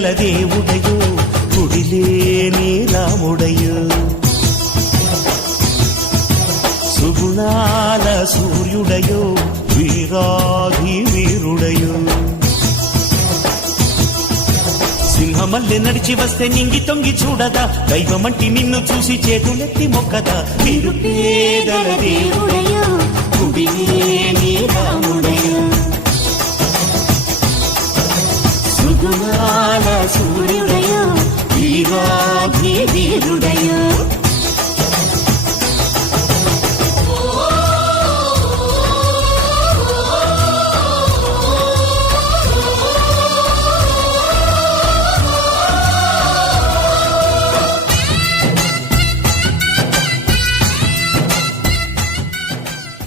పేదల దేవుడయో గుడిలేని రాముడయో సుగుణాల సూర్యుడయో వీరాధి వీరుడయో సింహమల్లె నడిచి వస్తే నింగి తొంగి చూడదా దైవమంటి నిన్ను చూసి చేతులెత్తి మొక్కదా పేదల దేవుడయో